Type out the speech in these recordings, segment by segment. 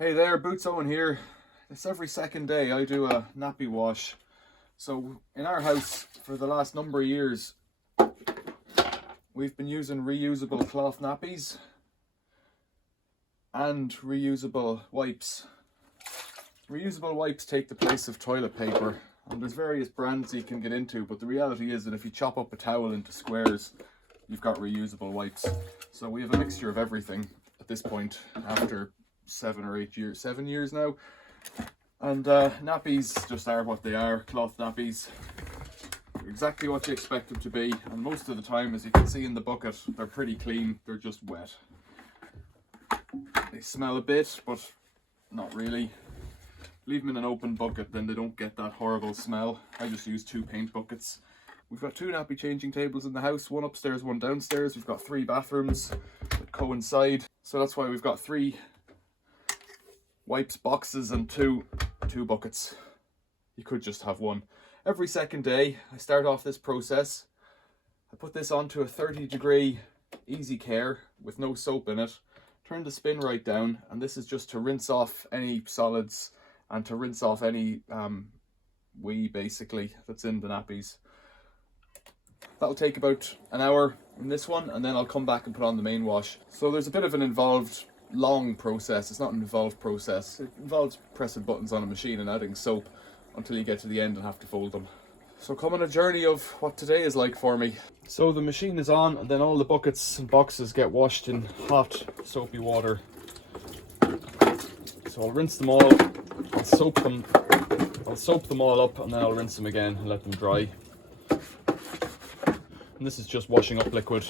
Hey there, Boots Owen here. It's every second day I do a nappy wash. So in our house for the last number of years we've been using reusable cloth nappies and reusable wipes. Reusable wipes take the place of toilet paper, and there's various brands you can get into, but the reality is that if you chop up a towel into squares, you've got reusable wipes. So we have a mixture of everything at this point after 7 years now. And nappies just are what they are, cloth nappies. They're exactly what you expect them to be, and most of the time, as you can see in the bucket, they're pretty clean, they're just wet. They smell a bit, but not really. Leave them in an open bucket, then they don't get that horrible smell. I just use 2 paint buckets. We've got 2 nappy changing tables in the house, one upstairs, one downstairs. We've got 3 bathrooms that coincide, so that's why we've got 3 wipes boxes and two buckets. You could just have one. Every second day I start off this process. I put this onto a 30-degree easy care with no soap in it. Turn the spin right down, and this is just to rinse off any solids and to rinse off any wee basically that's in the nappies. That'll take about an hour in this one, and then I'll come back and put on the main wash. So there's a bit of an involved long process. It's not an involved process. It involves pressing buttons on a machine and adding soap until you get to the end and have to fold them. So come on a journey of what today is like for me. So the machine is on, and then all the buckets and boxes get washed in hot soapy water. So I'll rinse them all, I'll soap them all up, and then I'll rinse them again and let them dry. And this is just washing up liquid,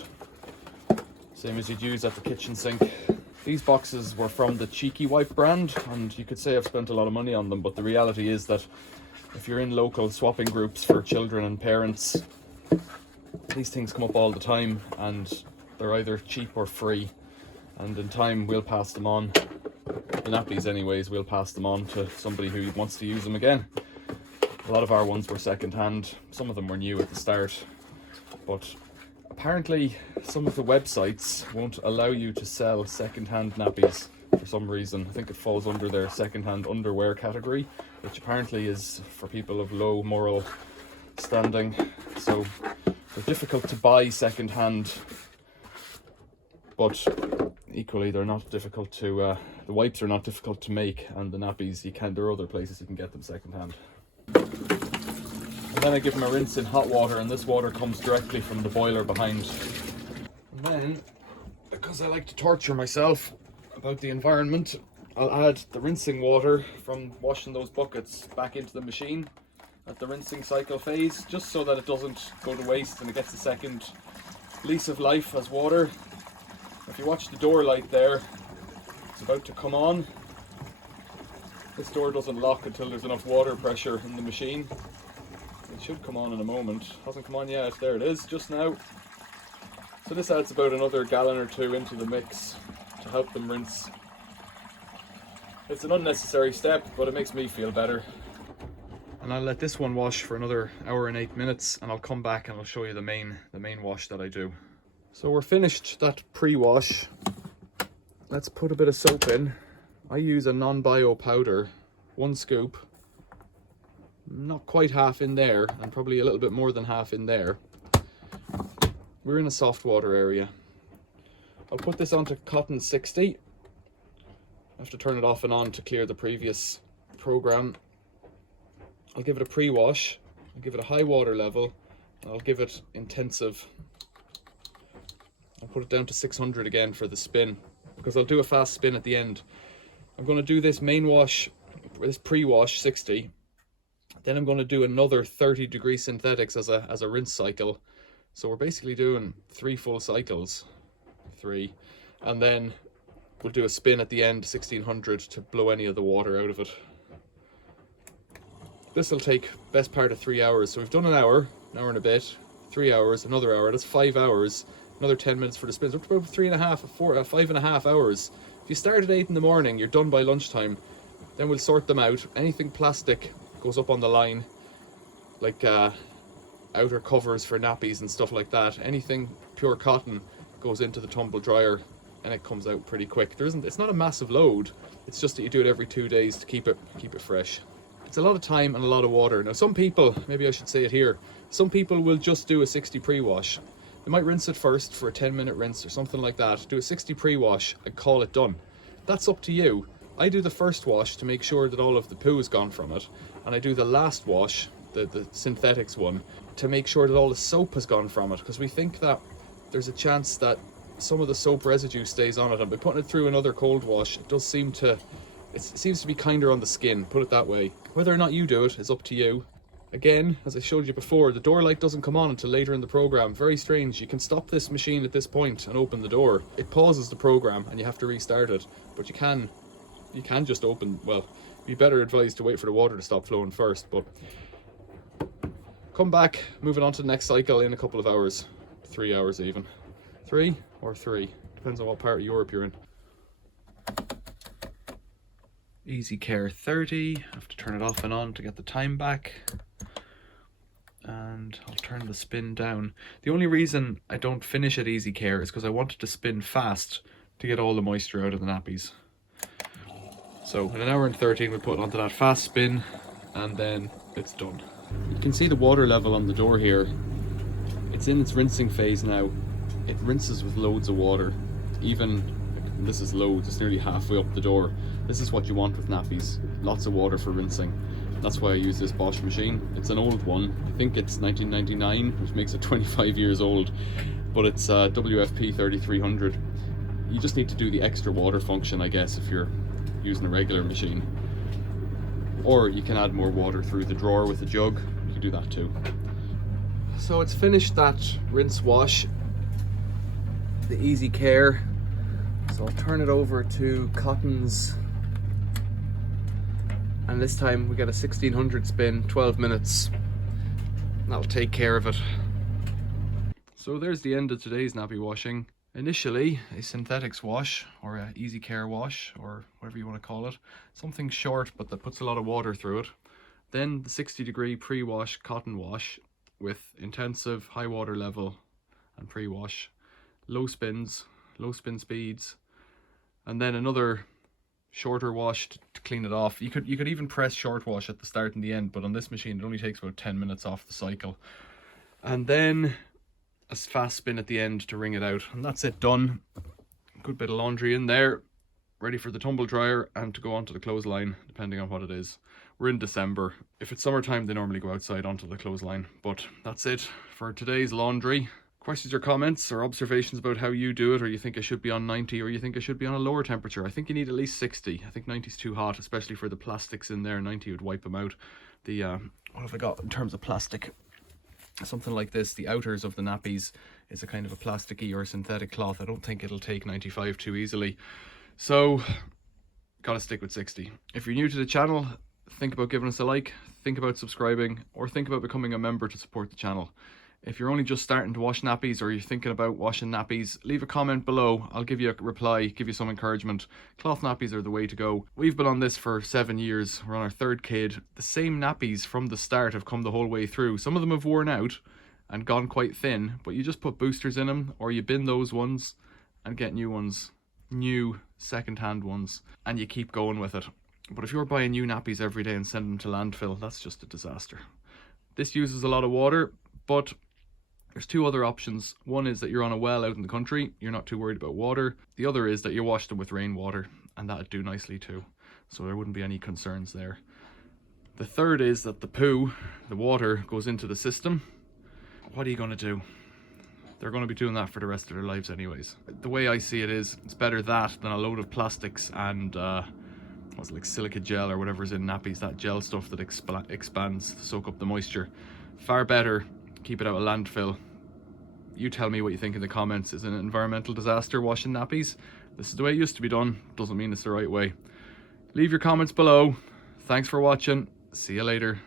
same as you'd use at the kitchen sink. These boxes were from the Cheeky Wipe brand, and you could say I've spent a lot of money on them, but the reality is that if you're in local swapping groups for children and parents, these things come up all the time, and they're either cheap or free, and in time we'll pass them on. The nappies anyways, we'll pass them on to somebody who wants to use them again. A lot of our ones were second hand, some of them were new at the start, but apparently some of the websites won't allow you to sell second-hand nappies for some reason. I think it falls under their second-hand underwear category, which apparently is for people of low moral standing. So they're difficult to buy second-hand, but equally they're not difficult to, the wipes are not difficult to make, and the nappies, there are other places you can get them second-hand. And then I give them a rinse in hot water, and this water comes directly from the boiler behind. And then, because I like to torture myself about the environment, I'll add the rinsing water from washing those buckets back into the machine at the rinsing cycle phase, just so that it doesn't go to waste and it gets a second lease of life as water. If you watch the door light there, it's about to come on. This door doesn't lock until there's enough water pressure in the machine. It should come on in a moment. Hasn't come on yet. There it is, just now. So this adds about another gallon or 2 into the mix to help them rinse. It's an unnecessary step, but it makes me feel better. And I'll let this one wash for another hour and 8 minutes, and I'll come back and I'll show you the main wash that I do. So we're finished that pre-wash. Let's put a bit of soap in. I use a non-bio powder, 1 scoop. Not quite half in there, and probably a little bit more than half in there. We're in a soft water area. I'll put this onto cotton 60. I have to turn it off and on to clear the previous program. I'll give it a pre-wash. I'll give it a high water level. And I'll give it intensive. I'll put it down to 600 again for the spin, because I'll do a fast spin at the end. I'm going to do this main wash, this pre-wash 60. Then I'm going to do another 30-degree synthetics as a rinse cycle. So we're basically doing 3 full cycles. 3. And then we'll do a spin at the end, 1600, to blow any of the water out of it. This will take best part of 3 hours. So we've done an hour and a bit, 3 hours, another hour. That's 5 hours. Another 10 minutes for the spins. We're about 5.5 hours. If you start at 8 in the morning, you're done by lunchtime. Then we'll sort them out. Anything plastic goes up on the line, like outer covers for nappies and stuff like that. Anything pure cotton goes into the tumble dryer and it comes out pretty quick. It's not a massive load, it's just that you do it every 2 days to keep it fresh. It's a lot of time and a lot of water. Now some people, maybe I should say it here, some people will just do a 60 pre-wash. They might rinse it first for a 10-minute rinse or something like that, do a 60 pre-wash and call it done. That's up to you. I do the first wash to make sure that all of the poo is gone from it, and I do the last wash, the synthetics one, to make sure that all the soap has gone from it, because we think that there's a chance that some of the soap residue stays on it, and by putting it through another cold wash, it seems to be kinder on the skin, put it that way. Whether or not you do it is up to you. Again, as I showed you before, the door light doesn't come on until later in the program. Very strange. You can stop this machine at this point and open the door. It pauses the program and you have to restart it, but you can just open, well, be better advised to wait for the water to stop flowing first, but come back, moving on to the next cycle in a couple of hours, 3 hours even. 3 or 3, depends on what part of Europe you're in. Easy Care 30, I have to turn it off and on to get the time back. And I'll turn the spin down. The only reason I don't finish at Easy Care is because I wanted to spin fast to get all the moisture out of the nappies. So in 1 hour and 13 we'll put it onto that fast spin and then it's done. You can see the water level on the door here. It's in its rinsing phase now. It rinses with loads of water. Even, this is loads, it's nearly halfway up the door. This is what you want with nappies, lots of water for rinsing. That's why I use this Bosch machine. It's an old one, I think it's 1999, which makes it 25 years old, but it's WFP 3300. You just need to do the extra water function, I guess, if you're using a regular machine. Or you can add more water through the drawer with a jug, you can do that too. So it's finished that rinse wash, the Easy Care. So I'll turn it over to Cotton's, and this time we get a 1600 spin, 12 minutes. That'll take care of it. So there's the end of today's nappy washing. Initially a synthetics wash, or a Easy Care wash, or whatever you want to call it. Something short but that puts a lot of water through it. Then the 60-degree pre-wash cotton wash with intensive high water level and pre-wash. Low spin speeds. And then another shorter wash to clean it off. You could even press short wash at the start and the end, but on this machine it only takes about 10 minutes off the cycle. And then a fast spin at the end to wring it out, and that's it, done. Good bit of laundry in there, ready for the tumble dryer and to go onto the clothesline, depending on what it is. We're in December. If it's summertime, they normally go outside onto the clothesline. But that's it for today's laundry. Questions or comments or observations about how you do it, or you think I should be on 90, or you think I should be on a lower temperature? I think you need at least 60. I think 90 is too hot, especially for the plastics in there. 90 would wipe them out. The what have I got in terms of plastic? Something like this, the outers of the nappies is a kind of a plasticky or synthetic cloth. I don't think it'll take 95 too easily. So, gotta stick with 60. If you're new to the channel, think about giving us a like, think about subscribing, or think about becoming a member to support the channel. If you're only just starting to wash nappies, or you're thinking about washing nappies, leave a comment below. I'll give you a reply, give you some encouragement. Cloth nappies are the way to go. We've been on this for 7 years. We're on our 3rd kid. The same nappies from the start have come the whole way through. Some of them have worn out and gone quite thin, but you just put boosters in them, or you bin those ones and get new ones. New second-hand ones, and you keep going with it. But if you're buying new nappies every day and sending them to landfill, that's just a disaster. This uses a lot of water, but there's 2 other options. One is that you're on a well out in the country, you're not too worried about water. The other is that you wash them with rainwater, and that'd do nicely too. So there wouldn't be any concerns there. The third is that the poo, the water, goes into the system. What are you going to do? They're going to be doing that for the rest of their lives anyways. The way I see it is, it's better that than a load of plastics and what's it, like silica gel or whatever's in nappies, that gel stuff that expands to soak up the moisture. Far better, keep it out of landfill. You tell me what you think in the comments. Is it an environmental disaster washing nappies? This is the way it used to be done. Doesn't mean it's the right way. Leave your comments below. Thanks for watching. See you later.